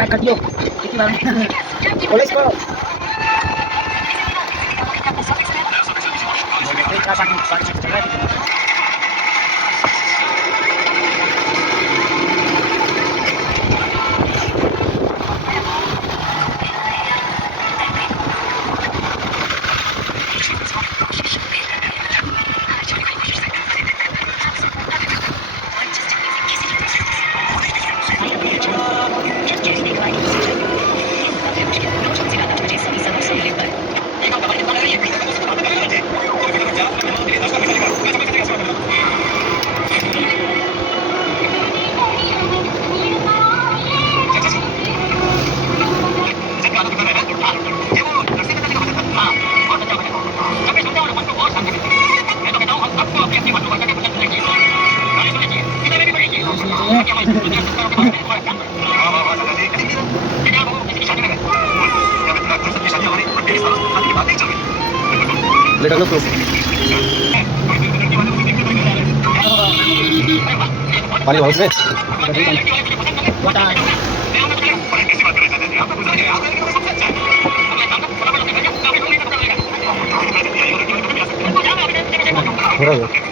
पैक कर दियो कितनी बार बोले इसको क्या पानी पानी चल रहा है ले डालो तो पानी बहुत में थोड़ा